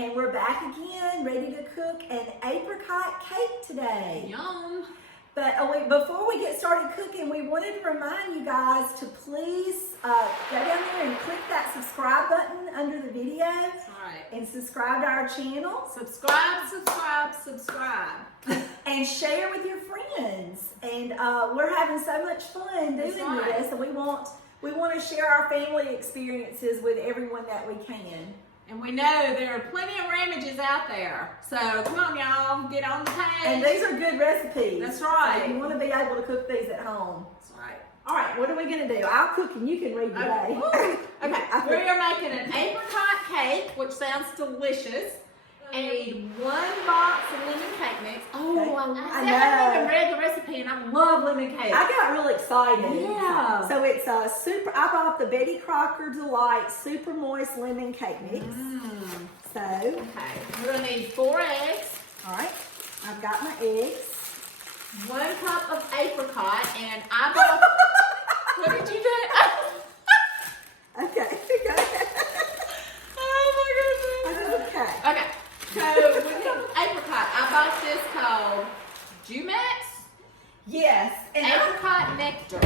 And we're back again, ready to cook an apricot cake today. Yum. But before we get started cooking, we wanted to remind you guys to please go down there and click that subscribe button under the video. That's right. And subscribe to our channel. Subscribe, subscribe, subscribe. And share with your friends. And we're having so much fun doing this, and we want to share our family experiences with everyone that we can. And we know there are plenty of ramages out there. So come on, y'all, get on the page. And these are good recipes. That's right. So you want to be able to cook these at home. That's right. All right, what are we going to do? I'll cook and you can read today. Okay, we are making an apricot cake, which sounds delicious. I need 1 box of lemon cake mix. Oh, I haven't even read the recipe, and I love lemon cake. I got real excited. Yeah. So it's I bought the Betty Crocker Delight Super Moist Lemon Cake Mix. So. Okay, we're going to need 4 eggs. All right, I've got my eggs. 1 cup of apricot, and I bought. What did you do? Okay, go ahead. Oh my goodness. Okay. Okay, so with the apricot, I bought this called Jumex Yes. And Apricot Nectar.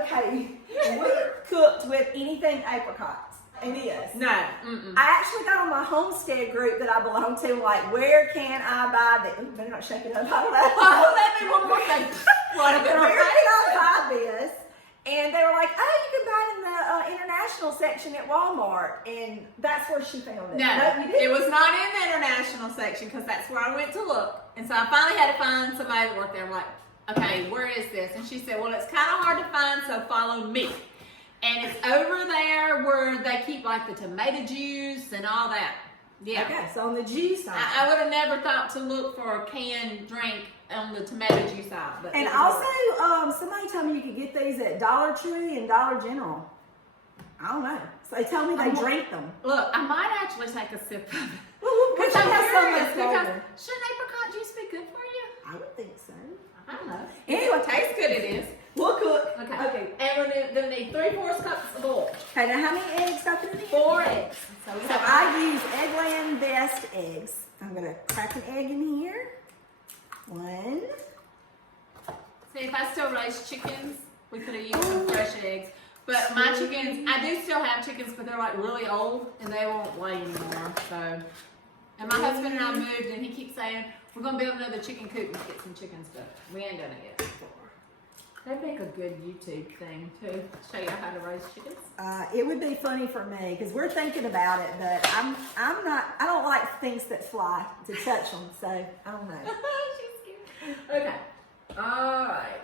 okay, we're cooked with anything apricots. It is. No. I actually got on my homestead group that I belong to, like, where can I buy this? Ooh, better not shake it up. I don't know. Oh, let me one more thing. What Where can I buy this? And they were like, oh, you can buy it in the international section at Walmart. And that's where she found it. No, you didn't. it was not in the international section because that's where I went to look. And so I finally had to find somebody that worked there. I'm like, okay, where is this? And she said, well, it's kind of hard to find, so follow me. And it's over there where they keep like the tomato juice and all that. Yeah. Okay, so on the juice side. I would have never thought to look for a canned drink on the tomato juice side. But And also, somebody told me you could get these at Dollar Tree and Dollar General. I don't know. So they told me they drink them. Look, I might actually take a sip of it. Well, Because I'm I'm curious, curious, because shouldn't apricot juice be good for you? I would think so. I don't know. Anyway, Tastes good it is. we'll cook. Okay. And we're going to need 3/4 cups of oil. Okay, now how many eggs got there? 4 eggs. So I use Eggland Best eggs. I'm going to crack an egg in here. 1. See, if I still raised chickens, we could have used some fresh eggs. But my chickens, I do still have chickens, but they're like really old and they won't lay anymore. So, and my husband and I moved, and he keeps saying we're gonna build another chicken coop and get some chickens, but we ain't done it yet. That'd make a good YouTube thing to show you how to raise chickens. It would be funny for me because we're thinking about it, but I don't like things that fly to touch them, so I don't know. She's cute. Okay. All right.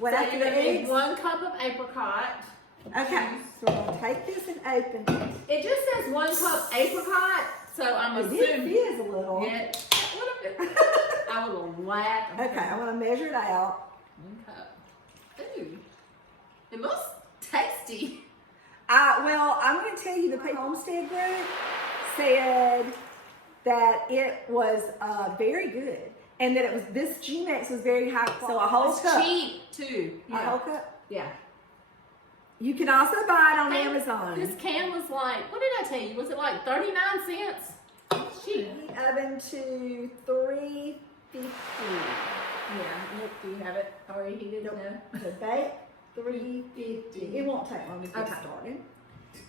What So after you're the gonna need eggs? 1 cup of apricot. Okay, so we're gonna take this and open it. It just says 1 cup apricot, so I'm It assuming. is a little. Yeah, a little bit. I will whack. Okay, I want to measure it out. 1 cup. Ooh, it looks tasty. Well, I'm going to tell you the Homestead group said that it was very good, and that this G-Mex was very high quality. So a whole It's cup. cheap too. A whole cup. Yeah. You can also buy it on And Amazon. This can was like, what did I tell you? Was it like 39 cents? It's cheap. Heat oven to 350. Yeah. Look, do you have it already heated? Nope. No. The bake 350. It won't take long to get Okay. started.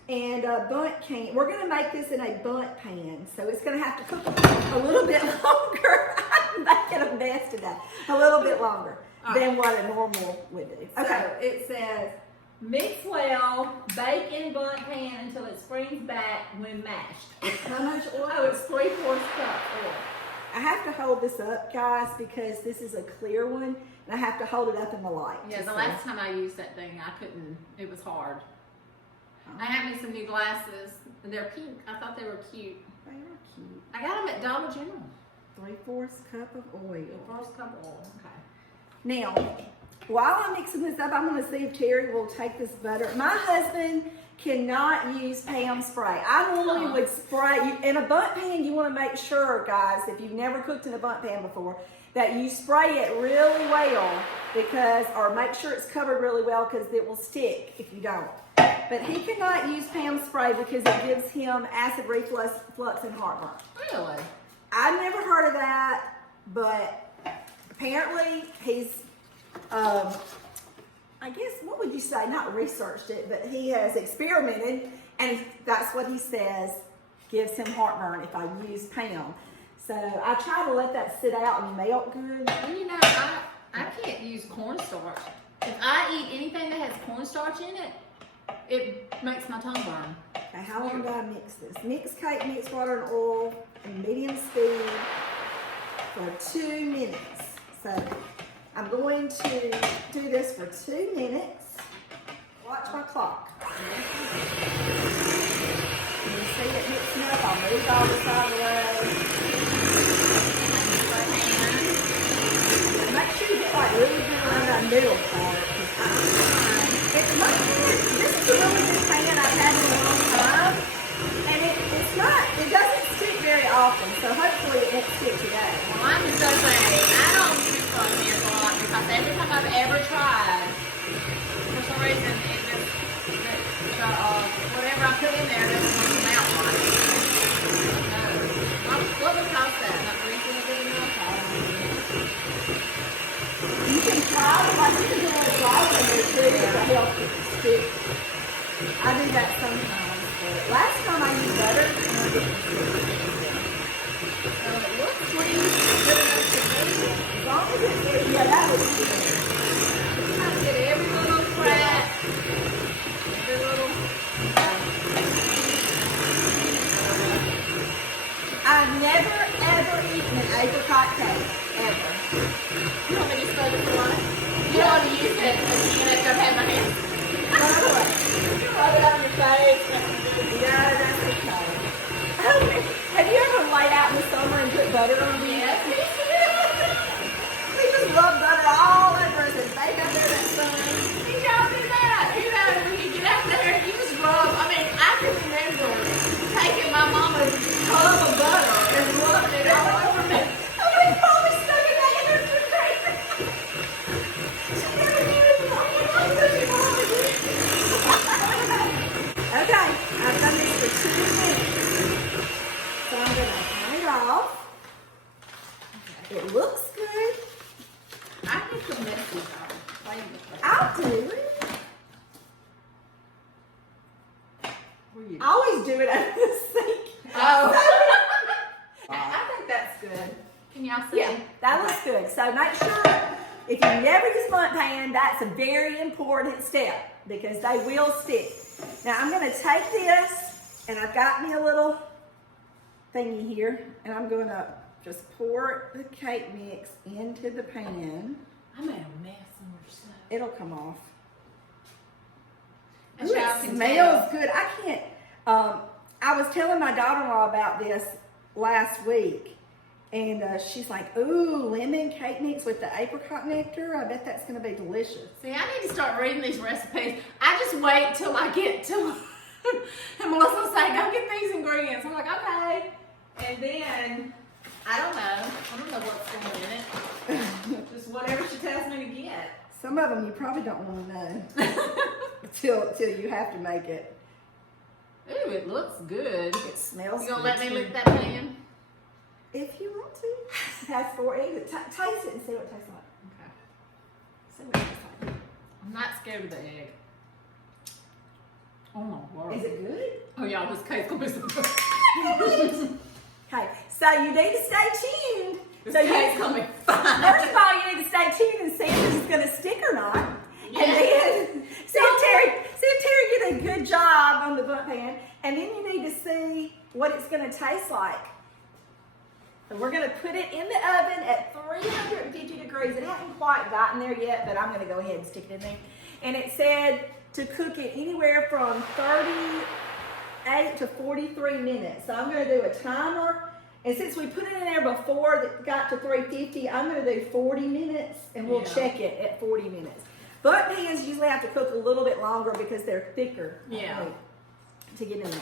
And a bundt can. We're going to make this in a bundt pan, so it's going to have to cook a little bit longer. I'm making a mess today. A little bit longer than what a normal would do. Okay. So it says, mix well, bake in bundt pan until it springs back when mashed. How much oil? Oh, it's 3/4 cup oil. I have to hold this up, guys, because this is a clear one, and I have to hold it up in the light. Yeah, the last time I used that thing, I couldn't, it was hard. I have me some new glasses, and they're pink. I thought they were cute. They are cute. I got them at Dollar General. 3/4 cup of oil. 3/4 cup of oil, okay. Now, while I'm mixing this up, I'm going to see if Terry will take this butter. My husband cannot use Pam spray. I normally would spray. In a bundt pan, you want to make sure, guys, if you've never cooked in a bundt pan before, that you spray it really well or make sure it's covered really well because it will stick if you don't. But he cannot use Pam spray because it gives him acid reflux and heartburn. Really? I've never heard of that, but apparently he's, I guess, what would you say? Not researched it, but he has experimented, and that's what he says gives him heartburn if I use Pam. So I try to let that sit out and melt good. And you know, I can't use cornstarch. If I eat anything that has cornstarch in it, it makes my tongue burn. Okay, how long do I mix this? Mix cake, mix water and oil in medium speed for 2 minutes. So I'm going to do this for 2 minutes. Watch my clock. You can see it mixing up. I'll move all this out of the way. Make sure you get like really good around that middle part. It's my pan. This is a really good pan I've had in a long time. And it doesn't stick very often. So hopefully it won't stick today. Well, I'm just gonna say, I don't use front pans a lot because every time I've ever tried, for some reason, it just, whatever I put in there doesn't come out right. No. What would cause that? Not reaching a good enough? You can try, like you can do it right in there too to help it stick. I do that sometimes, but last time I used butter and I didn't stick. So it looks clean, good enough to do. As long as it's, yeah, that was good. Trying to get every little crack, every little. I've never ever eaten an apricot cake, ever. You want me to spell it for life? You don't want to use it again after I've had my hands. Run away. Rub it on your face. Yeah, that's okay. Have you ever laid out in the summer and put butter on it? Yes, me We just love butter all over us and bake out there in that sun. too. Y'all do that. You know, when you get out there, you just rub. I mean, I can remember taking my mama's tub of butter and rubbing it all over me. Oh, we probably stuck it back in her refrigerator. She never knew it was on Okay, I've done this for 2 minutes. So I'm going to turn it off. It looks good. I think the messy though. I'll do it. Where you? I always do it under the sink. Oh. I think that's good. Can y'all see? Yeah, that looks good. So make sure if you never use bunt pan, that's a very important step because they will stick. Now I'm going to take this and I've got me a little thingy here and I'm going to just pour the cake mix into the pan. I made a mess in your stuff. It'll come off. And Ooh, y'all it can smells tell. good. I can't. I was telling my daughter-in-law about this last week, and she's like, "Ooh, lemon cake mix with the apricot nectar. I bet that's going to be delicious." See, I need to start reading these recipes. I just wait till I get to and Melissa will say, "Go get these ingredients." I'm like, "Okay," and then I don't know what's going in it. Just whatever she tells me to get. Some of them you probably don't want to know till you have to make it. Ooh, it looks good. It smells. You gonna good let me too. lick that pan? If you want to. Pass 4 eggs. Taste it and see what it tastes like. Okay. See what it tastes like. I'm not scared of the egg. Oh my word. Is it good? Oh yeah, this cake's gonna be so good. Okay, so you need to stay tuned. This So cake's gonna be fine. first of all, you need to stay tuned and see if it's going to stick or not. Yeah. And then see if Terry did a good job on the bunt pan. And then you need to see what it's going to taste like. And we're going to put it in the oven at 350 degrees. It hasn't quite gotten there yet, but I'm going to go ahead and stick it in there. And it said to cook it anywhere from 38 to 43 minutes. So I'm going to do a timer. And since we put it in there before it got to 350, I'm going to do 40 minutes and we'll check it at 40 minutes. Bunt pans usually have to cook a little bit longer because they're thicker to get in there.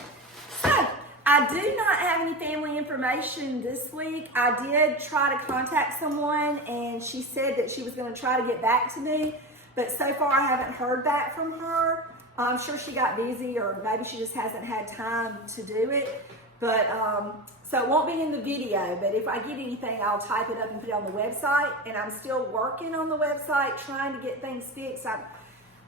So, I do not have any family information this week. I did try to contact someone and she said that she was going to try to get back to me, but so far I haven't heard back from her. I'm sure she got busy, or maybe she just hasn't had time to do it. But so it won't be in the video, but if I get anything, I'll type it up and put it on the website. And I'm still working on the website, trying to get things fixed.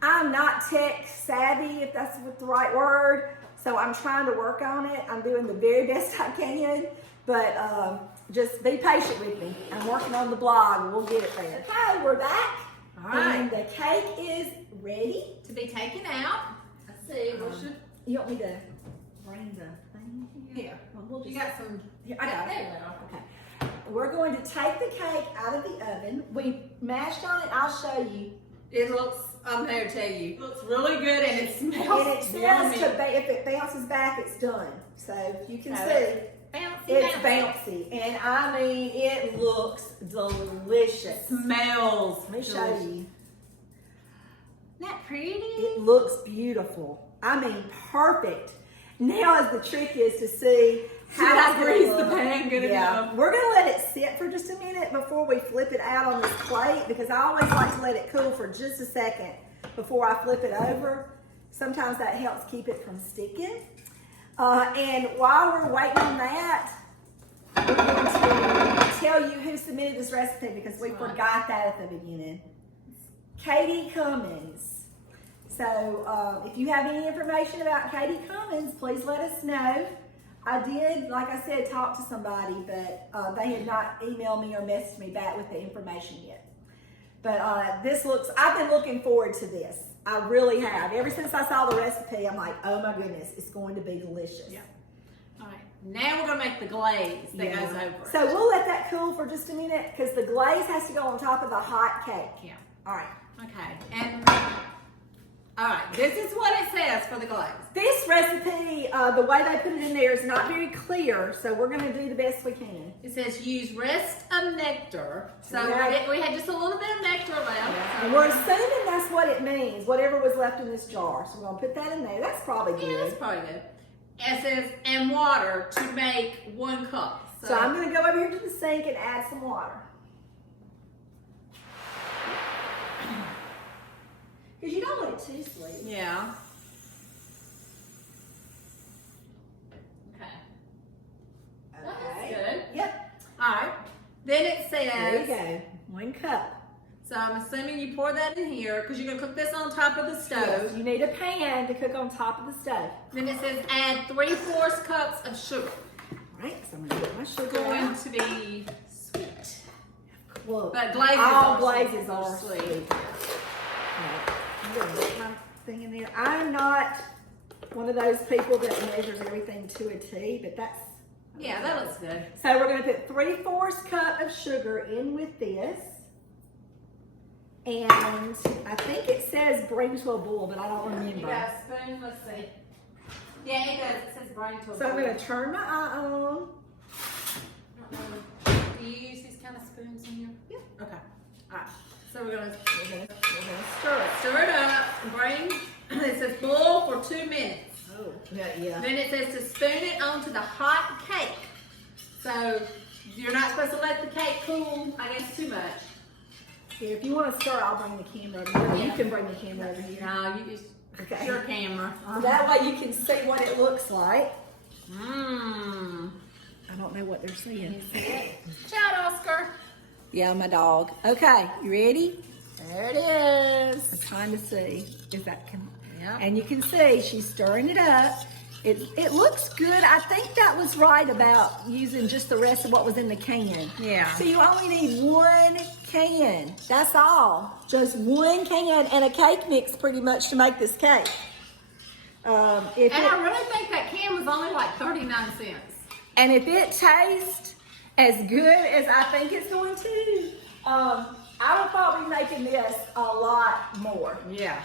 I'm not tech savvy, if that's the right word, so I'm trying to work on it. I'm doing the very best I can, but just be patient with me. I'm working on the blog. We'll get it there. Okay, we're back. All right. And the cake is ready To be taken out. Let's see. What should You want me to bring the thing here? here? Well, we'll You just- got some. Here, I got it. There you go. Okay. We're going to take the cake out of the oven. We mashed on it. I'll show you. It looks. I'm here to tell you. It looks really good and it smells And it says yummy. if it bounces back, it's done. So you can So see Bouncy, it's bouncy. bouncy, and I mean it looks delicious. Smells. Let me show delicious. you. Isn't that pretty? It looks beautiful. I mean perfect. Now the trick is to see Should how I it's gonna grease the look. pan good Yeah, enough? we're gonna let it sit for just a minute before we flip it out on this plate, because I always like to let it cool for just a second before I flip it over. Sometimes that helps keep it from sticking. And while we're waiting on that, we're going to tell you who submitted this recipe, because we forgot that at the beginning. Katie Cummins. So if you have any information about Katie Cummins, please let us know. I did, like I said, talk to somebody, but they had not emailed me or messaged me back with the information yet. But this looks, I've been looking forward to this. I really have. Ever since I saw the recipe, I'm like, oh my goodness, it's going to be delicious. Yeah. All right. Now we're gonna make the glaze that Yeah. goes over it. So we'll let that cool for just a minute, because the glaze has to go on top of the hot cake. Yeah. All right. Okay. And all right. This is what it says for the glaze. This recipe, the way they put it in there is not very clear, so we're going to do the best we can. It says use rest of nectar. So Yeah. we had just a little bit of nectar left. And we're assuming that's what it means, whatever was left in this jar. So we're going to put that in there. That's probably Yeah, that's good. probably good. It says and water to make 1 cup. So I'm going to go over here to the sink and add some water. Because you don't want it too sweet. Yeah. Okay. Okay. That's good. Yep. All right. Then it There you says. go. 1 cup. So I'm assuming you pour that in here because you're gonna cook this on top of the stove. You need a pan to cook on top of the stove. Then it says add 3/4 cups of sugar. All right, so I'm going to get my sugar Going out. to be sweet. Look, But glazes all are glazes sweet. are sweet. Right. I'm going to put my thing in there. I'm not one of those people that measures everything to a T, but that's... Yeah, that looks good. So we're going to put 3/4 cup of sugar in with this. And I think it says bring to a boil, but I don't You remember. got a spoon? Let's see. Yeah, it does. It says bring to a So I'm boil. going to turn my eye on. Do you use these kind of spoons in here? Yeah. Okay. All right. So we're gonna Stir it. stir it up and bring. It says boil for 2 minutes. Oh, yeah. Then it says to spoon it onto the hot cake. So you're not supposed to let the cake cool, I guess, too much. Here, if you want to stir, I'll bring the camera over here. You Yeah. can bring the camera over here. No, you just Okay. your camera. So that way you can see what it looks like. Mmm. I don't know what they're saying. Shout, Oscar. Yeah, my dog. Okay, you ready? There it is. I'm trying to see if that can. Yeah. And you can see she's stirring it up. It looks good. I think that was right about using just the rest of what was in the can. Yeah. So you only need 1 can. That's all. Just 1 can and a cake mix pretty much to make this cake. And I really think that can was only like 39 cents. And if it tastes as good as I think it's going to, I will probably be making this a lot more. Yeah.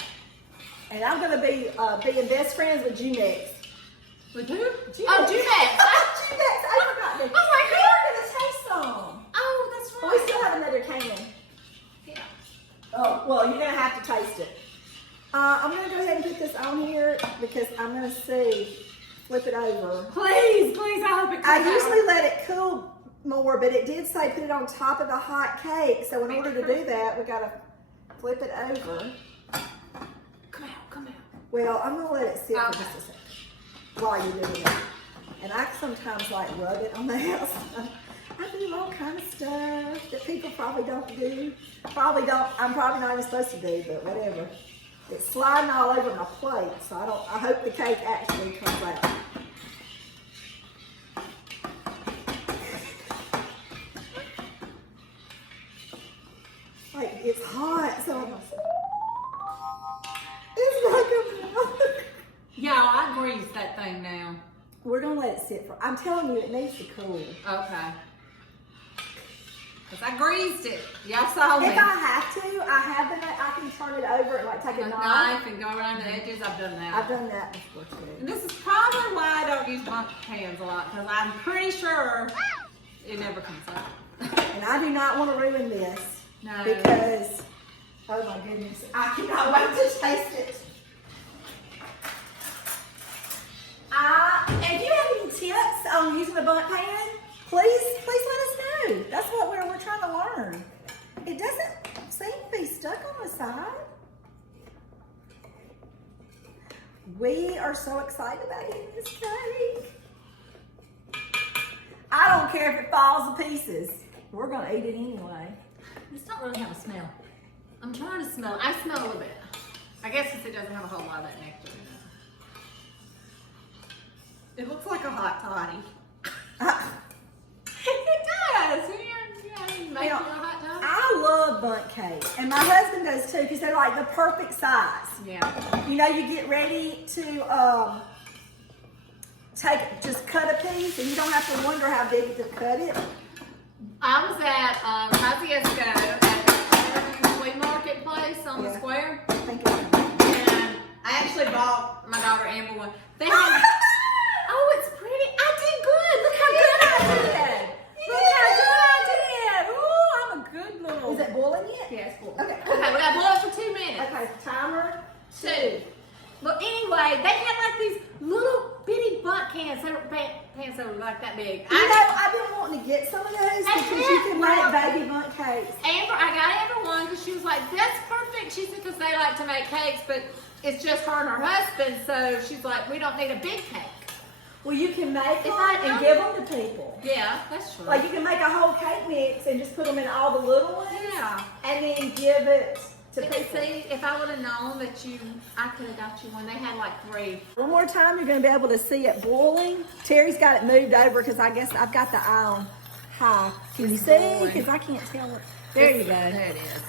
And I'm going to be being best friends with Junex. With who? Junex. Oh, Junex. Junex. I forgot this. Oh my We're going to taste some. Oh, that's But we right. still have another can. Yeah. Oh, well, you're going to have to taste it. I'm going to go ahead and put this on here because I'm going to see. Flip it over. Please, I hope it comes I out. usually let it cool more, but it did say put it on top of the hot cake. So in order to do that, we got to flip it over. Come out. Well, I'm gonna let it sit for Okay. just a second while you're doing it. And I sometimes like rub it on the outside. I do all kind of stuff that people probably don't do. I'm probably not even supposed to do, but whatever. It's sliding all over my plate, so I hope the cake actually comes out. Like, it's hot, so it's not coming out. Y'all, I greased that thing now. We're gonna let it sit for, I'm telling you, it needs to cool. Okay. Because I greased it. Y'all saw me. If I have to, I can turn it over and like take a A knife. knife and go around the edges. I've done that. I've done that before too. And this is probably why I don't use bundt pans a lot, because I'm pretty sure it never comes out. And I do not want to ruin this. No. Because, oh my goodness, I cannot wait to taste it. If you have any tips on using a bundt pan, please let us know. That's what we're trying to learn. It doesn't seem to be stuck on the side. We are so excited about eating this cake. I don't care if it falls to pieces. We're gonna eat it anyway. This don't really have a smell. I'm trying to smell it. I smell a little bit. I guess since it doesn't have a whole lot of that nectar in it. It looks like a hot toddy. It does. Yeah, you make it a hot toddy. I love bundt cake, and my husband does too, because they're like the perfect size. Yeah. You know, you get ready to just cut a piece, and you don't have to wonder how big to cut it. I was at Kosciuszko at the flea marketplace on the Yeah. square, Thank you. and I actually bought my daughter Amber one. They had, oh, it's pretty. I did good. Look how good I did. Look how good I did. Ooh, I'm a good little. Is it boiling yet? Yeah, it's cool. Okay. Okay, we got to blow it for 2 minutes. Okay, timer 2. But anyway, they had like these little bitty bundt cans. They were pans that were like that big. You know, I've been wanting to get some of those because you can Well, make baby bundt cakes. I got Amber one because she was like, that's perfect. She said, because they like to make cakes, but it's just her and her husband. So she's like, we don't need a big cake. Well, you can make If them I and know- give them to people. Yeah, that's true. Like you can make a whole cake mix and just put them in all the little ones. Yeah. And then give it to And people. see, if I would have known that I could have got you one. They had like 3. One more time, you're going to be able to see it boiling. Terry's got it moved over because I guess I've got the eye on high. Can you see? boiling. Because I can't tell it. There you go. There it is.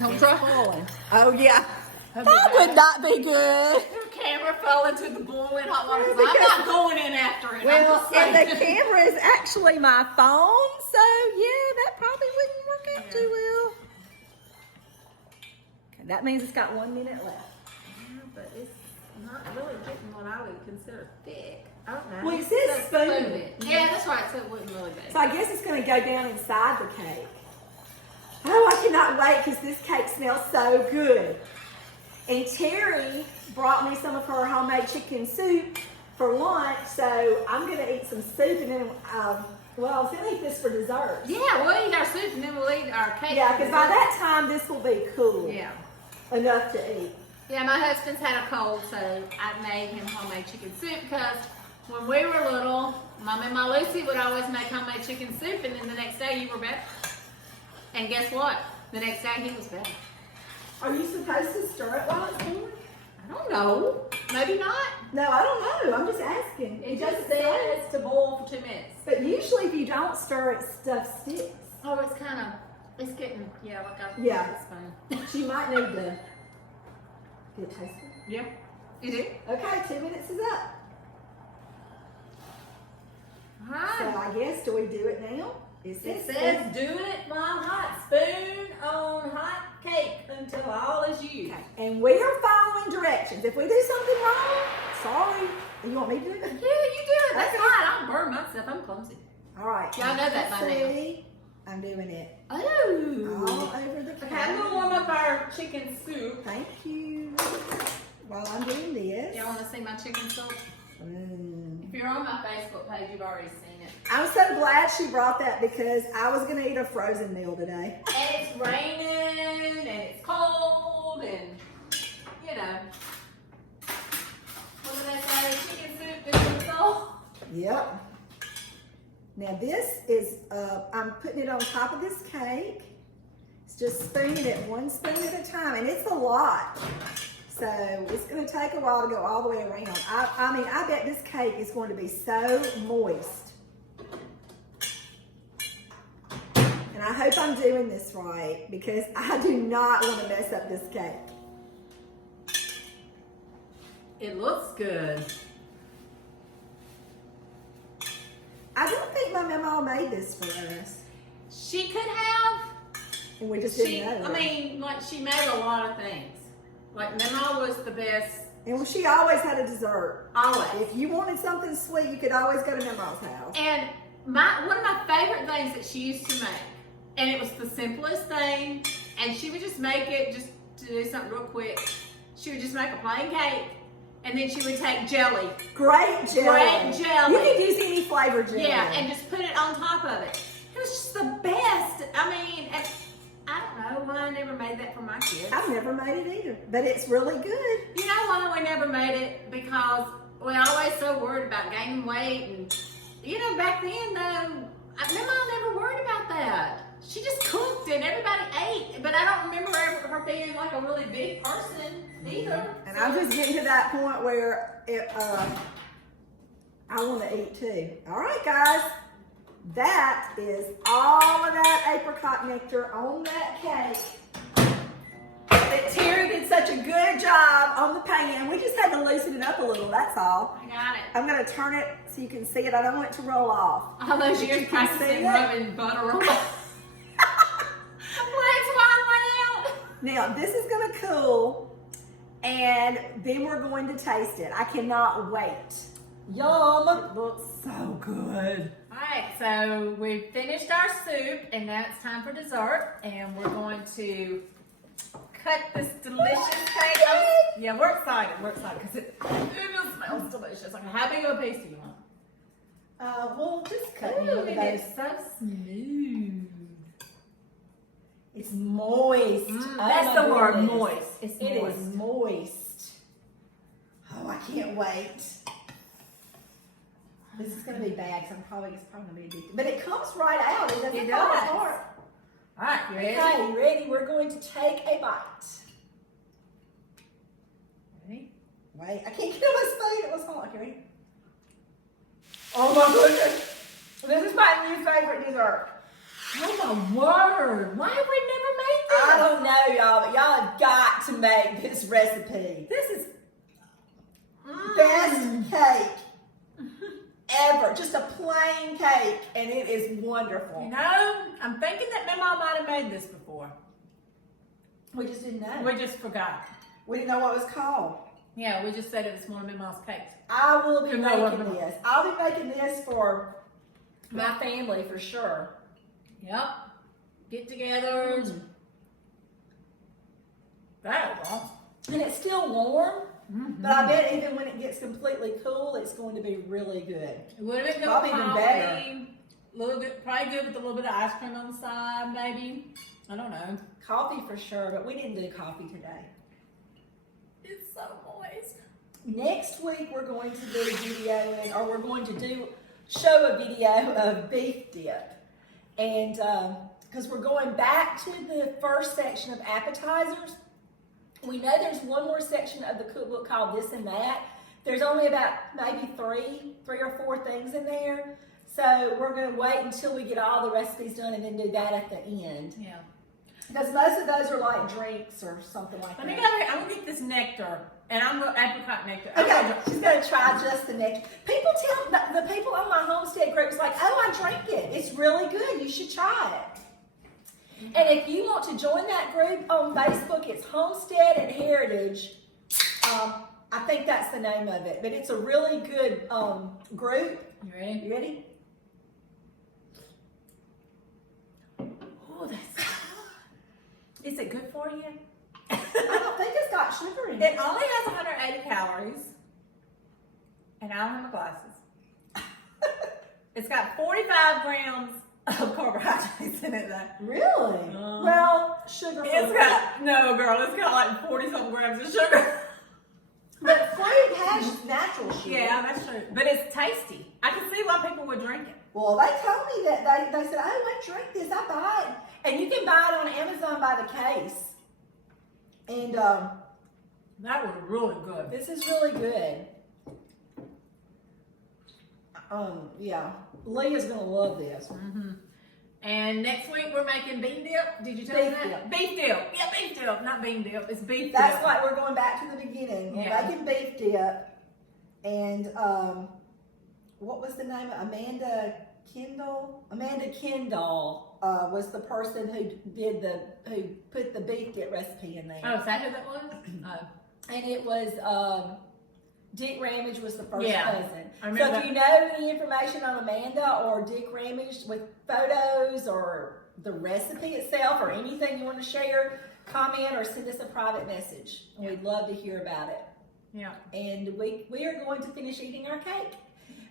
Don't It's try. boiling. Oh, yeah. That'd That be would bad. not be good. Your camera fell into the boiling hot water. So Because- I'm not going in after it. Well, I'm just and the saying. camera is actually my phone, so yeah, that probably wouldn't work out too well. Okay, that means it's got 1 minute left. Yeah, but it's not really getting what I would consider thick. I don't know. Well, it says spoon. it. Yeah, that's right. So it wouldn't really be. So I guess it's going to go down inside the cake. Oh, I cannot wait because this cake smells so good. And Terry brought me some of her homemade chicken soup for lunch, so I'm going to eat some soup and then, well, I was going to eat this for dessert. Yeah, we'll eat our soup and then we'll eat our cake. Yeah, for because by dessert. that time this will be cool Yeah. enough to eat. Yeah, my husband's had a cold, so I made him homemade chicken soup because when we were little, Mom and my Lucy would always make homemade chicken soup, and then the next day you were better. And guess what? The next day he was better. Are you supposed to stir it while it's boiling? I don't know. Maybe not. No, I don't know. I'm just asking. It doesn't just say. says to boil for 2 minutes. But usually if you don't stir it, stuff sticks. Oh, it's kind of, it's getting, yeah, like I Yeah. it's fine. So you might need to get it tasted. Yeah. You do? Okay, 2 minutes is up. So Hi. I guess, do we do it now? It says do it while hot. Spoon on hot cake until all is used. Okay. And we are following directions. If we do something wrong, sorry. You want me to do it? Yeah, you do it. That's Okay. fine. I'll burn myself. I'm clumsy. All right. Y'all know that by now. See, I'm doing it all Oh. over the Okay, I'm gonna warm up our chicken soup. Thank you. While I'm doing this. Y'all want to see my chicken soup? Mm. If you're on my Facebook page, you've already seen it. I'm so glad she brought that because I was going to eat a frozen meal today. And it's raining and it's cold and you know. Yep. Now this is, I'm putting it on top of this cake. It's just spooning it one spoon at a time, and it's a lot. So it's gonna take a while to go all the way around. I mean, I bet this cake is going to be so moist. And I hope I'm doing this right because I do not want to mess up this cake. It looks good. I don't think my mama made this for us. She could have. And we just didn't know. I mean, like, she made a lot of things. Like, Mama was the best. And she always had a dessert. Always. If you wanted something sweet, you could always go to Mama's house. And one of my favorite things that she used to make, and it was the simplest thing, and she would just make it, just to do something real quick, she would just make a plain cake, and then she would take jelly. Great jelly. Great jelly. You could use any flavor jelly. Yeah, and just put it on top of it. It was just the best. I mean, I don't know why I never made that for my kids. I've never made it either, but it's really good. You know why we never made it? Because we're always so worried about gaining weight, and you know, back then though, Mama never worried about that. She just cooked and everybody ate, but I don't remember her being like a really big person either. And I'm just getting to that point where I want to eat too. All right, guys. That is all of that apricot nectar on that cake. That Terry did such a good job on the pan. We just had to loosen it up a little, that's all. I got it. I'm going to turn it so you can see it. I don't want it to roll off. All those years practicing rubbing butter on my legs while I went out. Now, this is going to cool, and then we're going to taste it. I cannot wait. Yum! It looks so good. Alright, so we finished our soup and now it's time for dessert, and we're going to cut this delicious cake. Yeah, we're excited because it just smells delicious. Okay, how big of a piece do you want? We'll just cut Ooh, it. it is so smooth. It's moist. That's the word, moist. It's It moist. is moist. Oh, I can't wait. This is going to be bad because it's probably going to be addicted. But it comes right out. It doesn't fall does. apart. All right, you ready? Okay, you ready? We're going to take a bite. Ready? Wait, I can't get on my spoon. It was hot. Okay, ready? Oh my goodness. This is my new favorite dessert. Oh my word! Why have we never made this? I don't know, y'all, but y'all have got to make this recipe. This is Best cake ever. Just a plain cake, and it is wonderful. You know, I'm thinking that Mama might have made this before. We just didn't know. We just forgot. We didn't know what it was called. Yeah, we just said it was one of Mama's cakes. I will be You know what, making Mama? this. I'll be making this for my family for sure. Yep. Get-togethers. That was awesome. And it's still warm, but I bet even when it gets completely cool, it's going to be really good. It would have been good Probably with even coffee. better. Little bit, probably good with a little bit of ice cream on the side, maybe. I don't know. Coffee for sure, but we didn't do coffee today. It's so moist. Next week we're going to do a video, or we're going to show a video of beef dip. And because we're going back to the first section of appetizers, we know there's one more section of the cookbook called This and That. There's only about maybe three or four things in there. So we're going to wait until we get all the recipes done and then do that at the end. Yeah. Because most of those are like drinks or something like Let me that. go here. I'm going to get this nectar. And I'm going to apricot nectar. Okay, she's going to try just the nectar. People tell, the people on my homestead group is like, oh, I drink it. It's really good. You should try it. And if you want to join that group on Facebook, it's Homestead and Heritage. I think that's the name of it. But it's a really good group. You ready? You ready? Oh, that's Is it good for you? I don't think it's got sugar in It it. only has 180 calories. And I don't have my glasses. It's got 45 grams of carbohydrates in it, though. Really? Well, sugar. It's got, no, girl, it's got like 40-something grams of sugar. But fruit has natural sugar. Yeah, that's true. But it's tasty. I can see why people would drink it. Well, they told me that they said, "Oh, I drink this. I buy it," and you can buy it on Amazon by the case. And That was really good. this is really good. Yeah, Leah's gonna love this. Mm-hmm. And next week we're making bean dip. Did you tell me Beef that? dip. Beef dip. Yeah, beef dip. Not bean dip. It's beef That's dip. like we're going back to the beginning. We're Yeah. making beef dip, and what was the name? Amanda Kendall. Amanda Kendall was the person who put the beef dip recipe in there. Oh, is that who that was? Oh. And it was Dick Ramage was the first Yeah, cousin. I So remember if you know any information on Amanda or Dick Ramage with photos or the recipe itself or anything you want to share, comment or send us a private message. Yeah. We'd love to hear about it. Yeah. And we are going to finish eating our cake.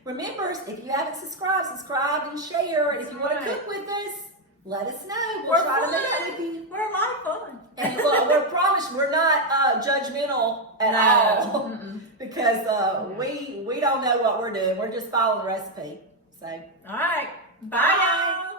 Remember, if you haven't subscribed and share. If you want to cook with us, let us know. We'll try to make it with you. We're a lot of fun. And look, we promise we're not judgmental at all. Mm-mm. Because we don't know what we're doing. We're just following the recipe. So All right. Bye, y'all.